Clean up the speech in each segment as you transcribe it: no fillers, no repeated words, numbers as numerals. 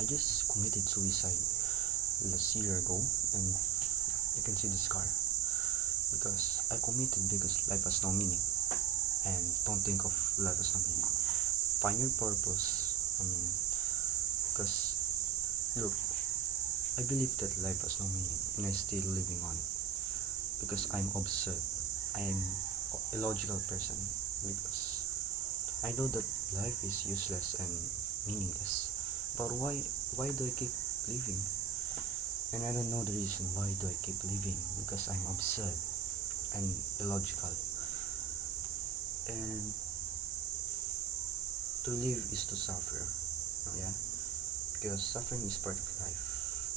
I just committed suicide last year ago, and you can see the scar because I committed because life has no meaning, and don't think of life as no meaning. Find your purpose. Because look, I believe that life has no meaning, and I still living on it because I'm absurd. I am a logical person because I know that life is useless and meaningless. But why do I keep living? And I don't know the reason why do I keep living, because I'm absurd and illogical. And to live is to suffer. Yeah? Because suffering is part of life,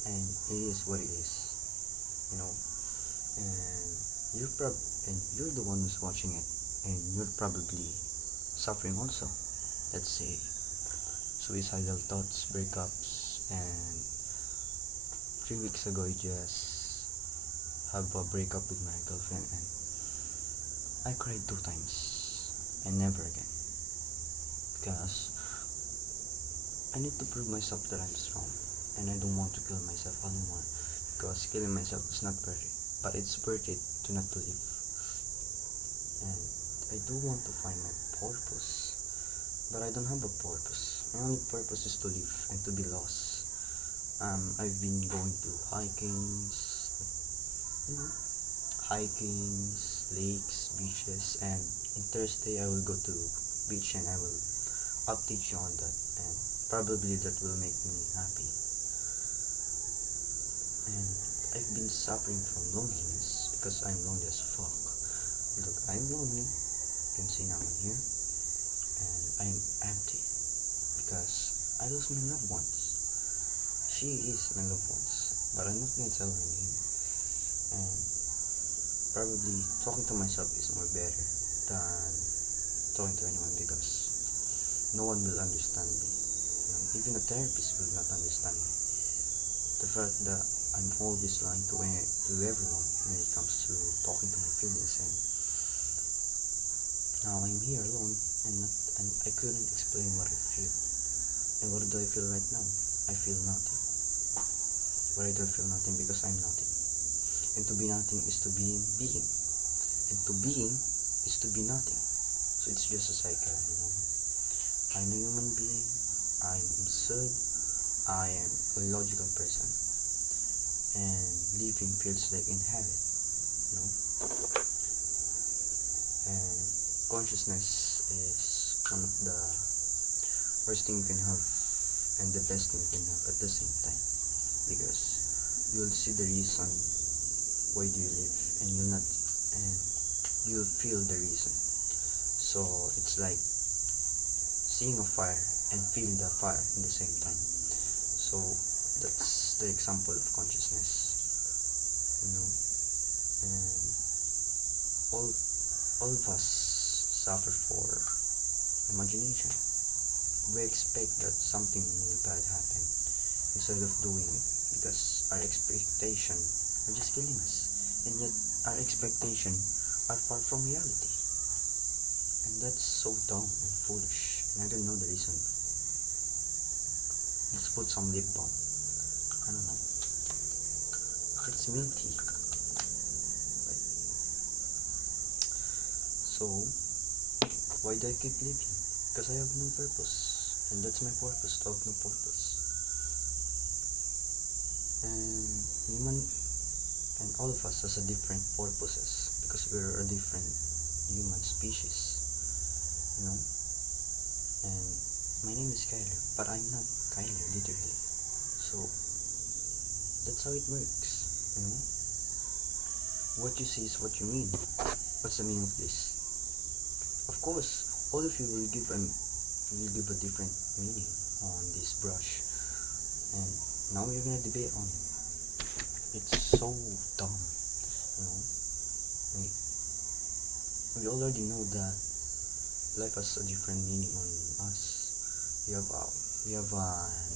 and it is what it is. You know? And you're the one who's watching it, and you're probably suffering also. Let's say suicidal thoughts, breakups, and 3 weeks ago I just have a breakup with my girlfriend, and I cried 2 times and never again, because I need to prove myself that I'm strong, and I don't want to kill myself anymore, because killing myself is not worth it, but it's worth it to not to live. And I do want to find my purpose, but I don't have a purpose. My only purpose is to live and to be lost. I've been going to hikings, lakes, beaches, and in Thursday I will go to beach and I will update you on that, and probably that will make me happy. And I've been suffering from loneliness because I'm lonely as fuck. Look, I'm lonely. You can see now I'm here, and I'm empty because I lost my loved ones. She is my loved ones, but I'm not gonna tell her name. And probably talking to myself is more better than talking to anyone, because no one will understand me. Even a therapist will not understand me. The fact that I'm always lying to everyone when it comes to talking to my feelings, and now I'm here alone, and I couldn't explain what I feel. And what do I feel right now? I feel nothing. Why do I feel nothing? Because I'm nothing. And to be nothing is to being. And to being is to be nothing. So it's just a cycle, I'm a human being. I'm absurd. I am a logical person. And living feels like inherit. And consciousness is one of the worst thing you can have and the best thing you can have at the same time, because you'll see the reason why do you live, and you'll feel the reason. So it's like seeing a fire and feeling the fire in the same time. So that's the example of consciousness. And all of us suffer for imagination. We expect that something will bad happen instead of doing it, because our expectation are just killing us, and yet our expectation are far from reality. And that's so dumb and foolish, and I don't know the reason. Let's put some lip balm. I don't know. It's minty. So why do I keep living? Because I have no purpose, and that's my purpose, to have no purpose. And human, and all of us has a different purposes, because we're a different human species, And my name is Kyler, but I'm not Kyler literally. So that's how it works, What you see is what you mean. What's the meaning of this? Of course, all of you will give a different meaning on this brush, and now we're gonna debate on it. It's so dumb, Like, we already know that life has a different meaning on us. We have a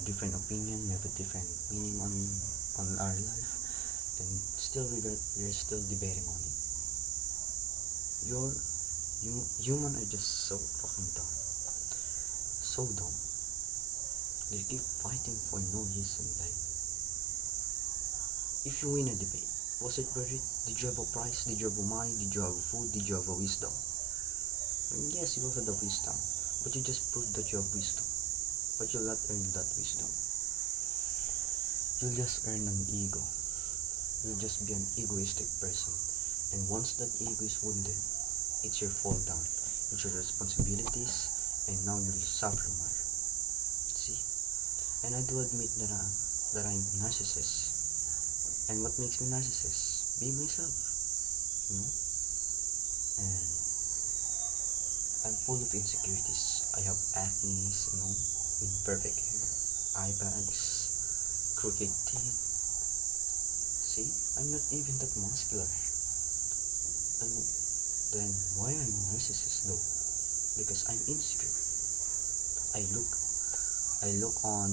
different opinion. We have a different meaning on our life, and still we're still debating on it. Human are just so fucking dumb. So dumb. They keep fighting for no reason. Like, if you win a debate, was it worth it? Did you have a prize? Did you have a money? Did you have food? Did you have a wisdom? And yes, you also have the wisdom, but you just proved that you have wisdom, but you'll not earn that wisdom. You'll just earn an ego. You'll just be an egoistic person. And once that ego is wounded, it's your fall down. It's your responsibilities, and now you'll suffer more. See? And I do admit that I'm narcissist. And what makes me narcissist? Be myself. You know? And I'm full of insecurities. I have acne, imperfect hair, eye bags, crooked teeth. See, I'm not even that muscular. And then why I'm a narcissist though? Because I'm insecure. I look on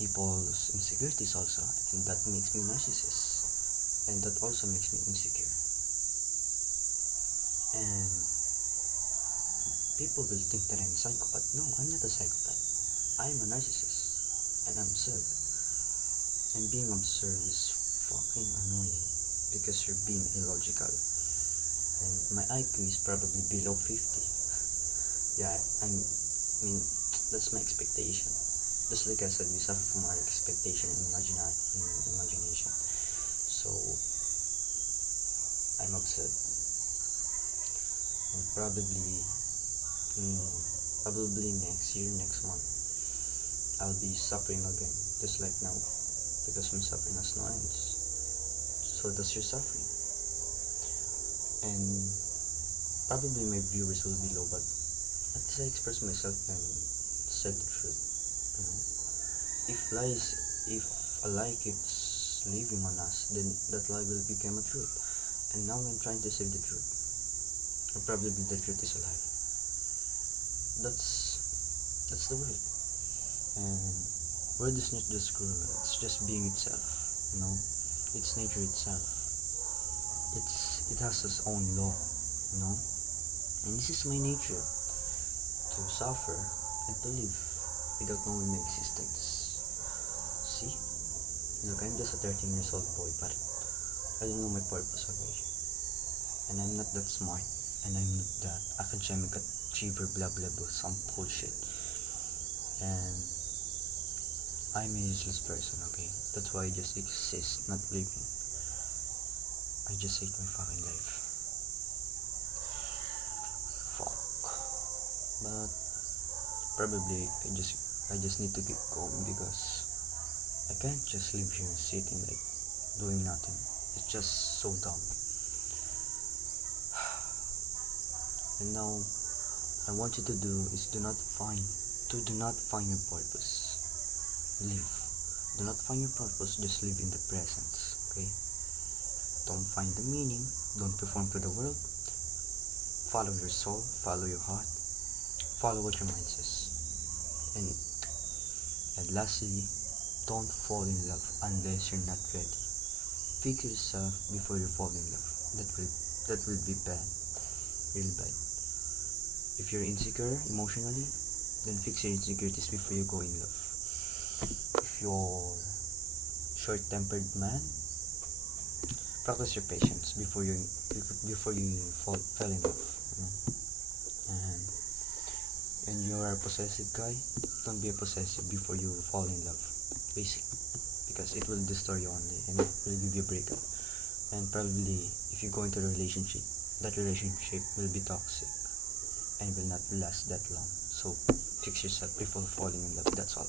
people's insecurities also, and that makes me narcissist. And that also makes me insecure. And people will think that I'm a psychopath. No, I'm not a psychopath. I'm a narcissist. And I'm absurd. And being absurd is fucking annoying because you're being illogical. And my IQ is probably below 50. Yeah, I mean, that's my expectation. Just like I said, we suffer from our expectation and imagination. So, I'm absurd. And probably next year, next month, I'll be suffering again, just like now, because my suffering has no ends. So does your suffering. And probably my viewers will be low, but at least I express myself and said the truth. You know, if a lie keeps living on us, then that lie will become a truth. And now I'm trying to save the truth. And probably the truth is a lie. That's the word. And word is not just cruel, it's just being itself. You know, it's nature itself. It has its own law, you know. And this is my nature, to suffer and to live without knowing my existence. See? Look, I'm just a 13 years old boy, but I don't know my purpose already. And I'm not that smart, and I'm not that academic achiever, blah blah blah, some bullshit. And I'm a useless person, okay? That's why I just exist, not living. I just hate my fucking life. Fuck. But probably I just need to keep going because I can't just live here sitting like doing nothing. It's just so dumb. And now I want you to do is do not find your purpose. Live. Do not find your purpose, just live in the present. Okay? Don't find the meaning, don't perform to the world. Follow your soul, follow your heart, follow what your mind says. And lastly, don't fall in love unless you're not ready. Fix yourself before you fall in love. That will be bad. Real bad. If you're insecure emotionally, then fix your insecurities before you go in love. If you're short-tempered man, practice your patience before you fell in love. You know? And when you are a possessive guy, don't be a possessive before you fall in love. Basic, because it will destroy you only and it will give you a breakup. And probably if you go into a relationship, that relationship will be toxic and will not last that long. So fix yourself before falling in love. That's all.